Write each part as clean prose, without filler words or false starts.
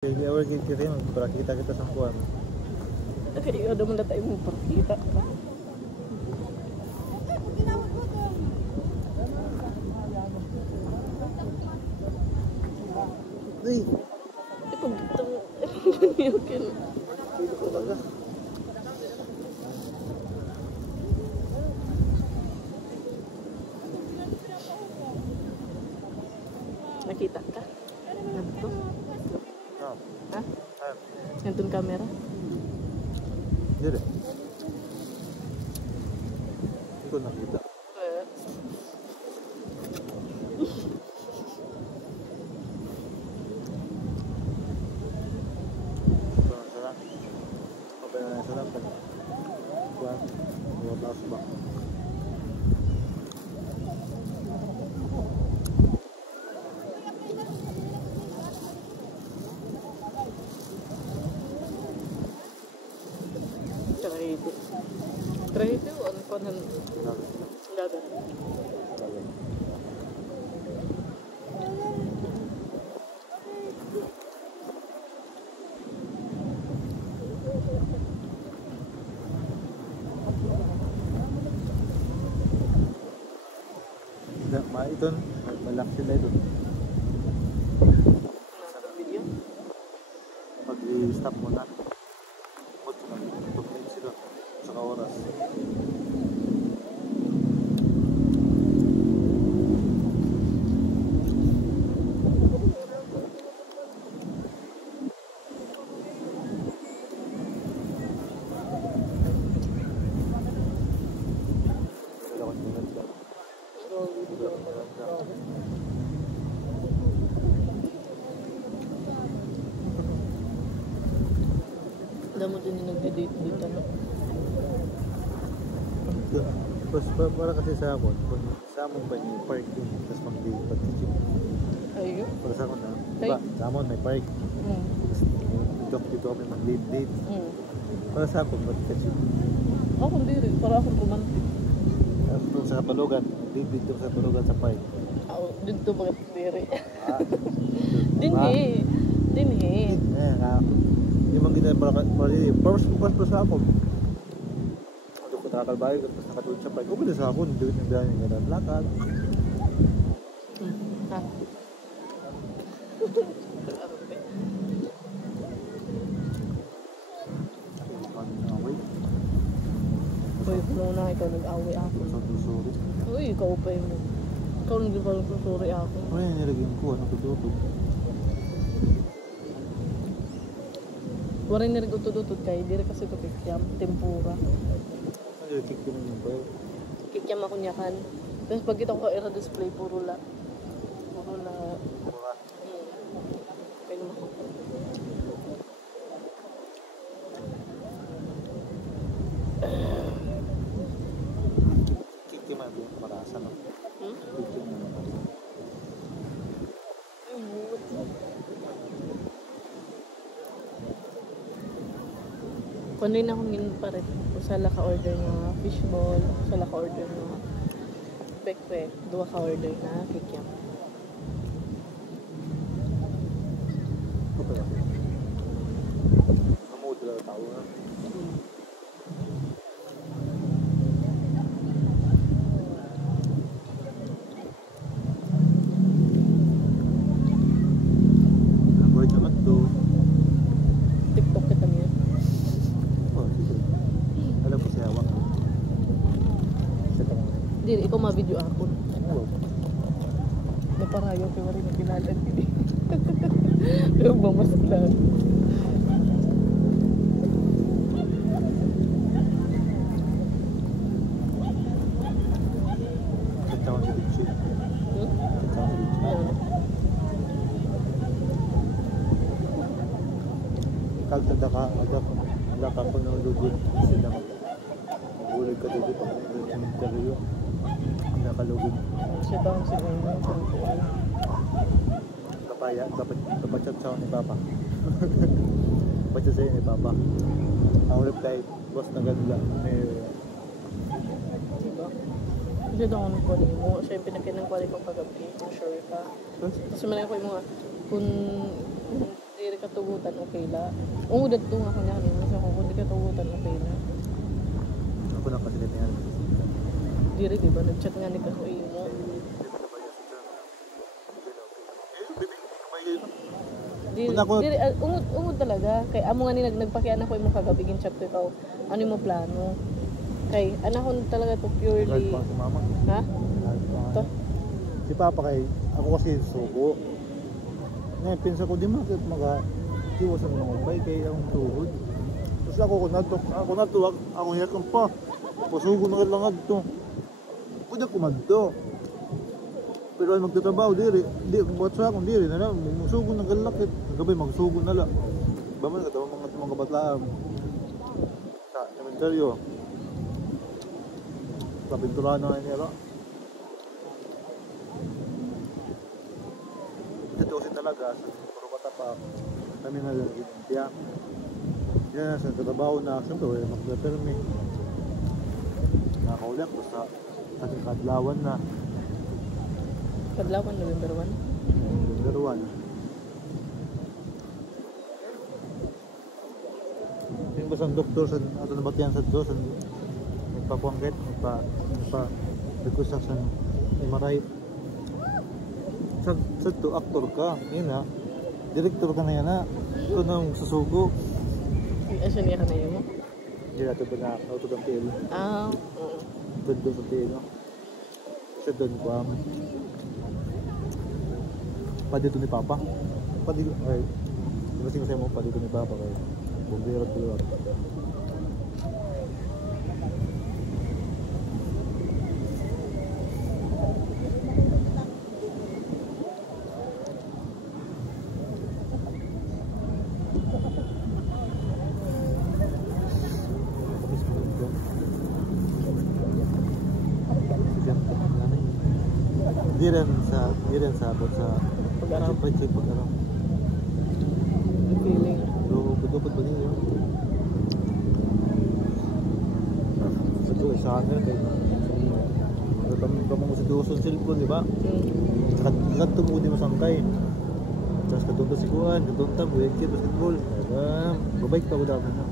Jadi awal kita yang kita sa kuan. Okay, ada mo na tayo mo kita. Ay, Ito bunyokin. dito ko talaga. Nakita ka? Nandito? Ah, Ha? ah, Nandun camera? dito. Hindi ko nakita. Sarap. Okay na sarap. Kuan, buat ba? Terakhir on konan dagat. Ito, malak sila ito. Nasa video? Pag i-stop mo na, put mo na, 2 minutes sila, saka oras. Damo din yung nagde-date dito, no? Tapos para kasi sa ako, sa among ba yung parking, tapos pag-teaching. Ayun. Para sa ako na, diba, sa amon may park. Dito kami mag-date. Para sa ako, pag-teaching. Ako hindi rin, para akong romantic. Tapos sa Kapalugan, dito sa Kapalugan sa park. Ako, dito mga pindiri. Ah, Dinhi. Dinhi. Hindi man kita para first bukas pa sa ako. Ano ko nakakalbayo, tapos nakatulog sa park. Kung sa ako, hindi ko nagdaan yung ganun. Lakad. Ha? Away. Uy, kung na ikaw nag-away ako. Sorry. Uy, ikaw pa yun. Ikaw nag-ibang susuri ako. Ano yung nilagyan ko? Ano tututog? Waray na rin utod-utod kayo. Di rin kasi ito kikyam. Tempura. Ano yung kick yun yung bayo? Kikyam ako niyakan. Tapos pag kita ko ka display, puro la. Puro la. Kaya mo. Kick yun man yung marasa, no? Kick yun man. Kung rin akong yun pa rin. Usala ka-order na fishball. Usala ka-order na pek-pek. Dua ka-order na kikyam. Okay lang. Namood lang tao na. Nag-word naman to. TikTok kita niya. Oh, sige. Alam ko siya hawak. Siya ka naman. Hindi, ikaw ma-video ako. Oo. Naparayo kayo rin na pinalan din. Pero bamas lang. Kacau si Dixie. Kacau si Dixie. Kaltanda ka, agak ako ng lugod. Sila mag-ulag ka dito pag interview. Nakalugod. Siya daw si Uno. Kapachat sa ni Papa. Kapachat sa'yo ni Papa. Ang reply, boss na ganda. Diba? Siya daw ang kunin mo. Siya yung pinagkinang kunin mo pag-gabi. Kung sure ka. Kasi man ako yung mga kung hindi diri katugutan okay la. Ungod adto nga kanya kanina sa kung di katugutan okay la. Ako na kasi ganyan. Diri di ba nag-chat nga ni kako imo. Diri, diri ungod talaga kay amo nga ni nagpakian ako imong kagabi gin chat ko ikaw. Ano mo plano? Kay anahon talaga to purely. Si mama. Ha? To. Si Papa kay ako kasi suko. Ngayon, pinsa ko di makit iwasan ng ubay kay ang tuhod. Tapos ako natuwag, ako hiyakang pa. Pasugo na lang ito. Pwede ko madto. Pero ay magtatrabaho diri, di buat sa akong diri na lang, magsugo ng galakit. Gabi magsugo na lang. Ba man katawa mga batlaan. Sa cementerio. Sa pinturahan na niya. Tutusin talaga sa puro bata pa kami na gintiya. Yan sa trabaho na siyempre magpe-permi. Nakaulit ko sa kadlawan na. Kadlawan November 1. November 1. Yung basang doktor sa ato na batiyan sa dos nagpapuangkit nagpa-request sa MRI. Sa to actor ka, yun ha. Director ka na yan ha. Ito nang susugo. Asa niya ka na yun mo? Hindi natin ba na auto ng PL? Oo. Ito doon sa PL. Sa doon ko pa dito ni Papa. Pa dito, ay. Masing sa'yo mo pa dito ni Papa kay bumbero at buwag. Di rin sa abot sa Pag-araw. Pag-araw. Feeling. Dupod ba niyo? Sa to, isa ka na kayo. Kami mo sa duson cellphone, di ba? Lahat mo di masangkay. Tapos katunta si Kuan, katunta, buwag kit, basketball. Babalik pa ko dapat na.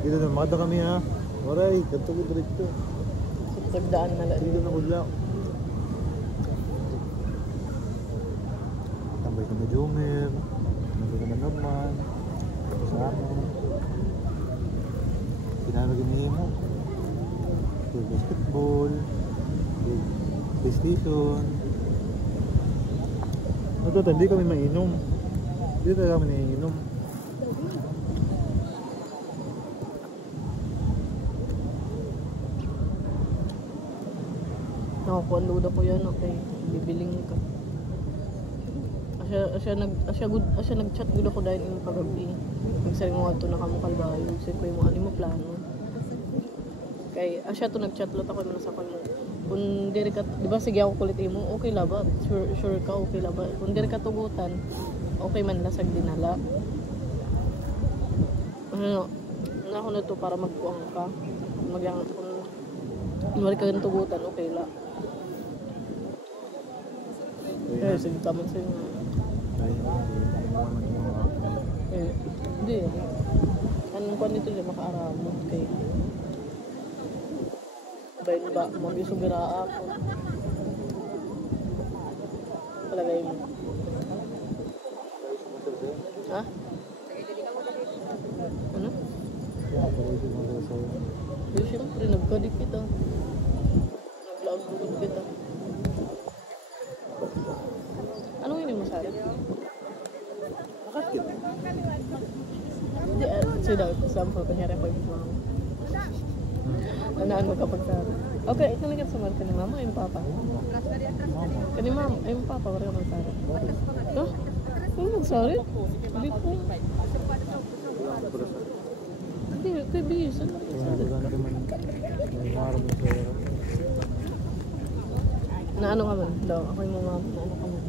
Dito na, makata kami ha. Waray, kanto ko dito. Tagdaan na lang. Dito na kudla. Tambay ka na Jomer, tambay ka na naman, sa amin. Sinaragin mo. Basketball, PlayStation. Ito, hindi kami mainom. Hindi talaga kami naiinom. Nakakuan ko yan, okay. Bibiling ka. Asya nag-chat gud ako dahil yung kagabi. Nagsabi mo ato na kamo kalbayo. Sabi ko yung ano mo plano. Kay asya to nag-chat lot ako na sa kamo. Kung diri ka, di ba sige ako kulit mo, okay la ba? Sure ka, okay la ba? Kung diri ka tugutan, okay man lasag dinala. Ano, na ako na to para magkuang ka. Magyang kung wala ka tugutan, okay la. Eh, sige taman sa inyo. Eh, hindi. Anong kwan nito siya makaaramot kay bayan ba, mag-isugira ako. Palagay mo. Ha? Ano? Di siyempre, nagkadik kita. Nag-vlog kita. Anong ini mo sa akin? Bakit? Hindi, sige daw, example, kanyari ako yung mama. Anaan mo kapag sa okay, kanigat sa marka ni mama, yung papa. Kani mama, yung papa, wala naman sa akin. Ha? Ano magsari? Hindi po. Hindi, kay Bis, ano magsari? Na ano ka man? Daw, ako yung mama, na ano ka man?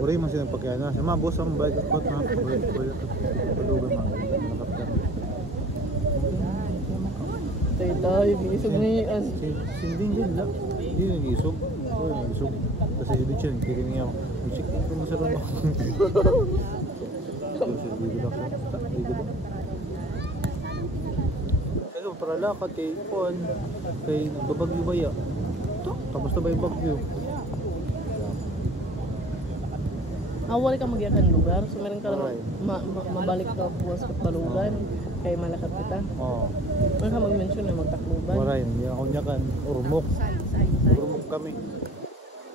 Uri man silang pagkaya na. Yung mga boss ang bayad at pot na. Padugan mga nakaptan. Tay, binisog ni Hindi lang. Hindi nag-isog. Kasi hindi siya, hindi niya. Check-in ko mo sa ron. Kasi para lakad kay Juan, kay nagbabagyo ba ya? Tapos na ba yung bagyo? Awal ka magyakan lugar, so meron ka lang Alright. mabalik ka buwas ka balugan, kay malakad kita. Oo. Meron ka mag-mention na magtakluban. Waray, hindi ako niya kan. Urmok. Urmok kami.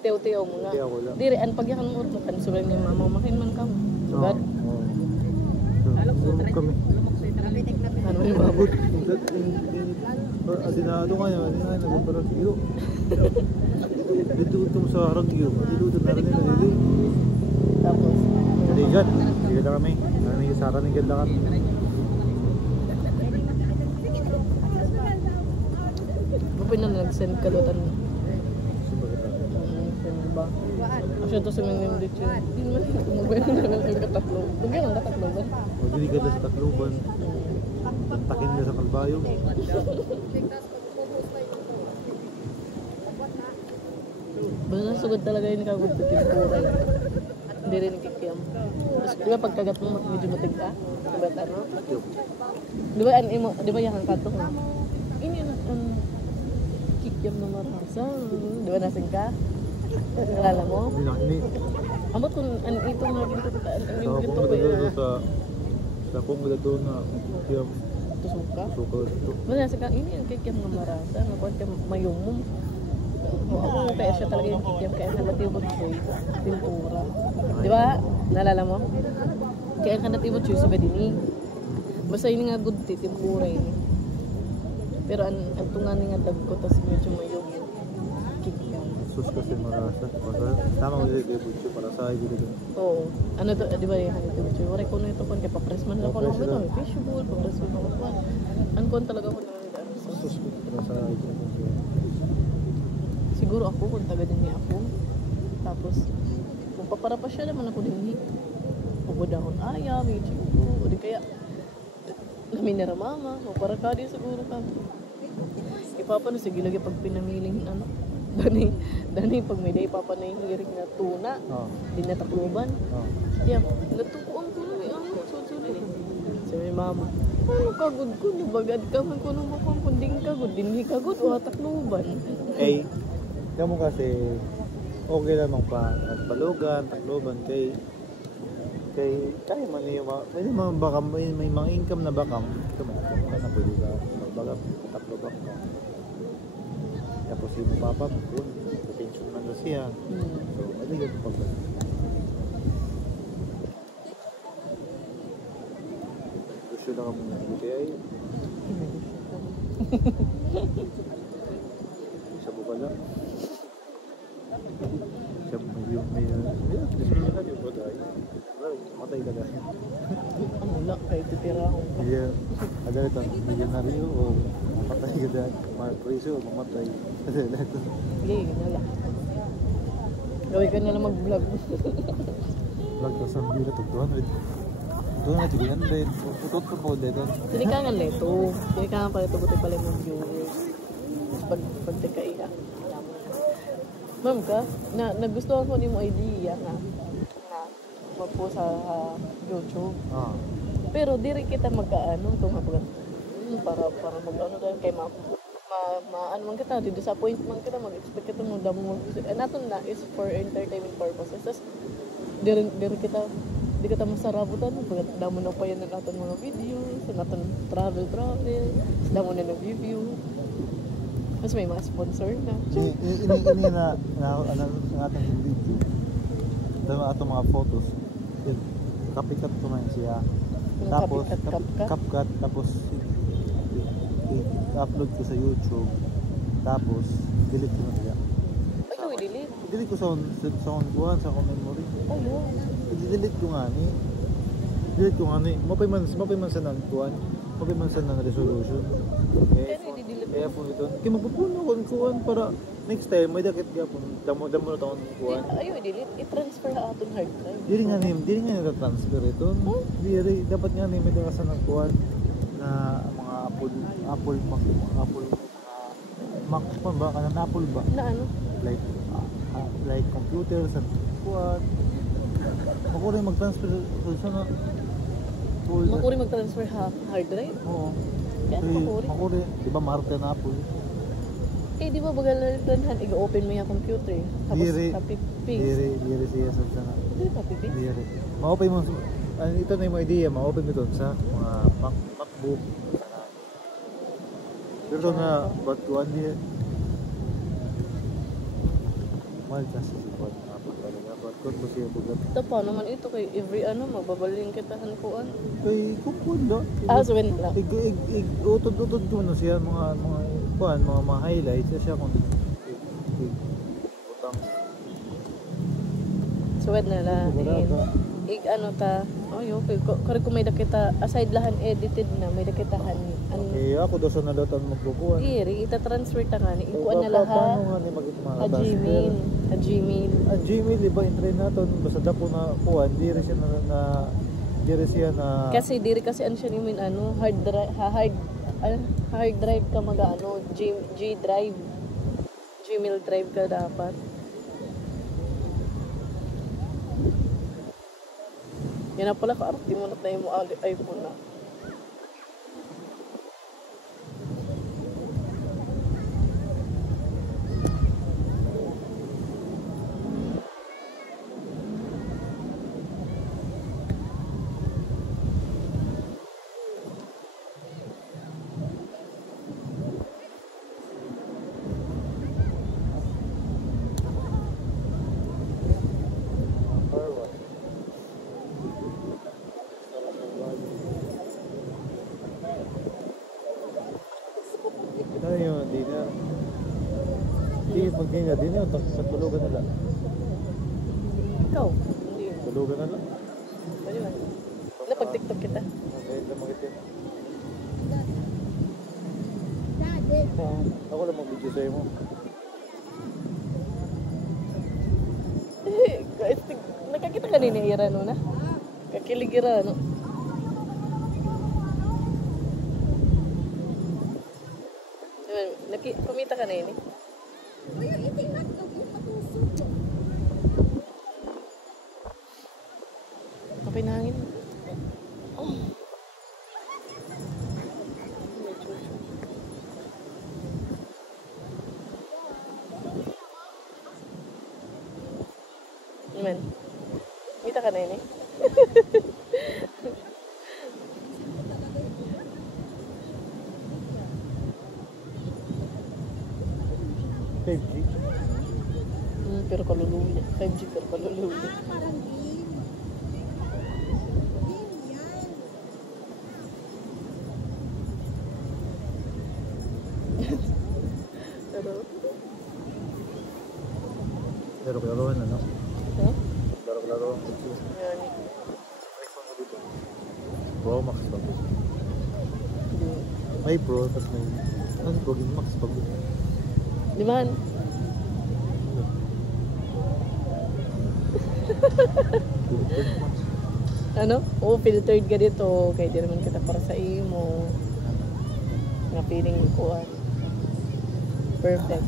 Teo-teo muna. Teo ko lang. Diri, an pagyakan mo urmok kan, sobrang ni mama, makin man ka mo. Diba? Oo. Urmok kami. Ano yung babot? Asinado nga yun, nagpaparang iyo. Dito itong sa Haragyo, dito na rin nila dito. Tapos, Kaligan, hindi na kami. Ano yung Sara ng ganda kami. kapag na nag-send kalutan. Super kita. Ba? Actually, ito sa mga nindit yun. Hindi naman, umabay na naman yung kataklo. Lugyan ang kataklo ba? O dili ka sa Tacloban. Tantakin na sa Kalbayog. Basta sugod talaga yung nakagulat yung kuray. Hindi rin kikiam. Tapos, di ba pagkagat mo, medyo matig ka? Diba ano? Di ba, di ba yung katok na? Ini ang kikiam na marasa. Di ba nasing ka? Nalala mo? Hindi. Amot kung ito mga ginto ko taan. Ang Sa ginto kung ko dito yun. sa kung dito na kiyam Tusuka. suka dito. Basta nasing ka, ini ang kikiam na marasa. Nakuha ka mayumum. Ako kaya siya talaga yung kikiam. Kaya nalatibot ko pintura. Di ba? Nalala mo? Kaya ka natibot siya sa gadini. Basta yun nga good tit, yung kuray ni. Pero ang tungan nga dag ko, tas medyo mayong kikiam. Sus kasi marasa. Tama ko dito kay Butcho para sa ay dito. Oo. Ano to, di ba yung natibot siya? Waray ko na ito kung kaya papresman lang ko lang. Ito, may fishbowl, papresman lang ko. Ang kon talaga ko naman nila. Sus para sa ay dito. Siguro ako kung taga din niya ako. Tapos, kung papara pa siya naman ako din. Ubod akong aya, may chico. O di kaya, naminara mama. O para ka din siguro ka. Ipapano, sige lagi pag pinamiling ano. Dani pag may day papa na hiring na tuna. Oh. Di natakluban. Oh. Yeah, natukuan ko na ano, susunod. Sabi mama, ano kagod ko, nabagad ka man ko nung makong kunding kagod. Dinhi kagod, o takluban. Eh, kamu kasi okay lamang pa Balugan, Tacloban kay kaya man yung may mga baka may mga income na bakam kamo na pwede ka magbaga Tacloban ka. Tapos yung papa mo doon, pension man na siya. So, ano yung pagbalik? Gusto na kamo na kaya ay sa bukala. Siya may matay ka dahil. Ano wala, kahit titira ako. Iya, ada ito, milyonaryo o mamatay ka dahil. Mapreso o mamatay. Kasi ito. Hindi, ganyan lang. Gawin ka na lang mag-vlog. Vlog ka sa bila to 200. 200, 300. Utot pa po dito. Hindi ka nga leto. Hindi ka nga pala ito, buti pala yung viewers. Tapos pag teka iya. Ma'am ka, nagustuhan ko ni mo idea na magpo sa YouTube. Ah. Pero diri kita magkaano kung para mag-ano dahil kay ano man kita, disappoint man kita, mag-expect kita mo damo mo. Naton na is for entertainment purposes. Tapos diri kita di kita masarabutan pag damo na pa yan ng aton mga videos, ng aton travel, damo na nag-review. Mas may mga sponsor na. Ini na ang ating video. Dami atong mga photos. Yun, kapikat ko man siya. Tapos CapCut, tapos i-upload ko sa YouTube. Tapos delete ko na siya. Ay, kawin delete. Delete ko sa kuhan, sa memory. Ayun. I-delete ko nga ni. Delete ko nga ni. Mapay man sa kuhan. Mapay man sa resolution. Kaya po ito. Kaya magpupuno ko ang kuhan para next time may dakit ka po. Damo na taon kuhan. Ayun, delete. I-transfer na aton hard drive. Dili nga nata-transfer ito. Dili dapat nga ni may dakasan ng kuhan na mga Apple Mac pa ba kana Apple ba? Na ano? Like computers and kuan. Makuri mag-transfer sa na. Makuri mag-transfer hard drive? Oo. Kaya makuri? Makuri, di ba Marte na po? Eh, di ba bagal na planhan, i-open mo yung computer. Tapos copy-paste. Diri siya sa sana. Hindi, copy-paste. Diri. Ma-open mo, ito na yung idea, ma-open mo doon sa mga MacBook. Pero na, but kuan di. Mahal kasi si kuan. But kuan mo siya bugat. Ito pa naman ito kay every mababaling kitahan ko Kay kuan do. So wait lang. Utod-utod ko na siya mga kuan, mga highlights siya kung utang. So wait na lang. Ta. Okay. Kaya kung may nakita, aside lahan edited na, may nakitahan. Ako daw sa nalatan magkukuhan. Iri, ita-transfer ta nga ni. Ikuan na lahat. Paano nga ni A Gmail. A Gmail, iba, in-try natin. Basta dapo na kuhan, di rin siya na... Kasi, diri kasi ano siya namin, hard drive ka G drive. Gmail drive ka dapat. Yan na pala, kaarti mo na tayo mo iPhone na. Ano yun, dinner? Hindi, pag-dinner, tulugan na lang. Ikaw? Hindi. Tulugan na lang. Ano yun? Napag-tiktok kita. Okay, lamagit yun. Ako lang mag-video sa'yo mo. Guys, nakakita ka din ni Ira no na? Kakilig Ira no? Kumita ka na yun eh. Kapay na hangin. Naman. Kumita ka na yun eh. 5G. Pero kaluluya. 5G pero kaluluya. Parang game. Game yan. Pero Laro-laruan ano? ha? Laro-laruan. Yan. iPhone mo dito. Pro Max pa. Hindi. May Pro, tapos may... Ano Pro Max pa? Di man? Ano? Oo, filtered ka dito. Kaya di naman kita para sa imo. Nga feeling ko. Perfect.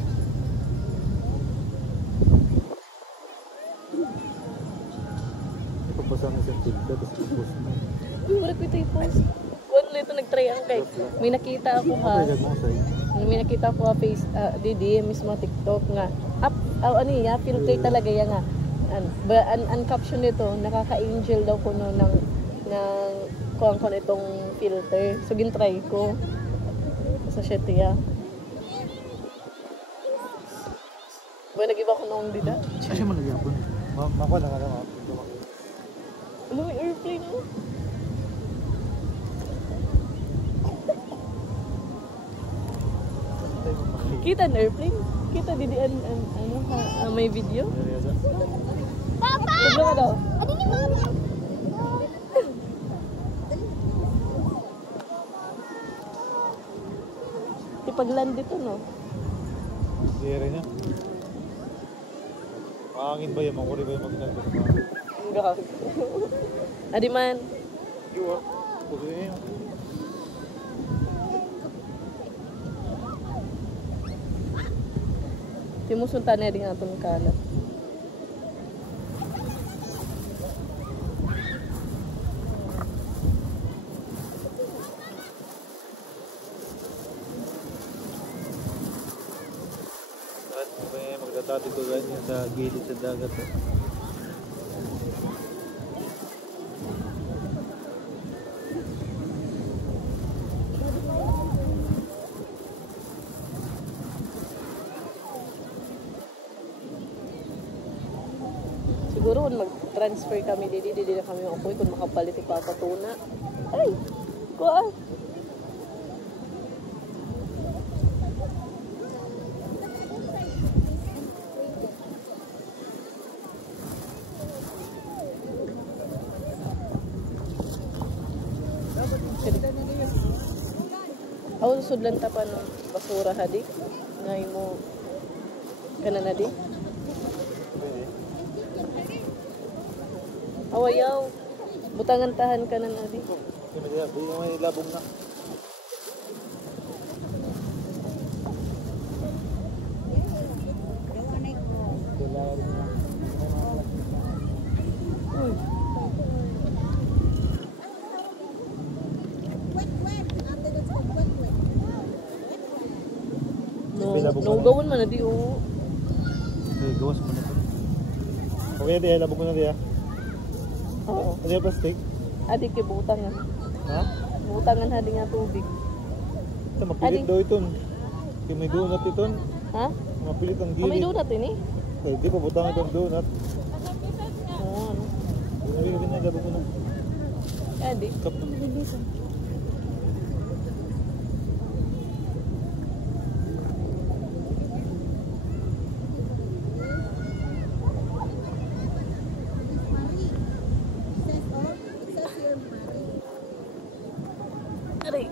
Ipapasa na sa filter, tapos i-post mo. Uy, wala ko ito i-post. Kung ito nag-try ang kay. May nakita ako ha. Pwede mo sa'yo. May nakita ko ha face, di mismo TikTok nga. Ano ya, filter talaga yan nga. Ang caption nito, nakaka-angel daw ko no ng kuha itong filter. So, gintry ko. Sa shit ya. Nag-iba ko nung dida. Kasi mo nagyapon. Makuha na nga lang. Ano, may airplane mo? Kita ang airplane? Kita didian may video? Papa! Tudlo ka daw? Ano ni mama? Ipag-land dito, no? Dere niya. Mahangin ba yan? Makuri ba yung mag-nagda sa mga? Ang gag. Adi man. Iwa. Puso niya yun. Timusunta na din atong kalat. dati ko ganyan sa gilid sa dagat. Siguro kung mag-transfer kami didi na kami upoy kung makapalit si Papa Tuna. Ay! Kuha! Ako susudlan ta pa ng basura hadi. Ngay mo kana na di. Awayaw. Butangan tahan ka na di. Kaya diya, buong may labong na. No, gawin man na di o. Okay, gawas mo na ito. Okay, diya, labog mo na diya. Oo. Ano yung plastic? Adi kay butangan. Ha? Butangan hadi nga tubig. Ito, mapilit daw ito. Kaya may donut ito. Ha? Mapilit ang May gilid. donut ini. Kaya di pa butang itong donut. Oo. Ano? Sabi ko na, labog mo na. Adi. Cup na. Marie. It says here Marie. Aray.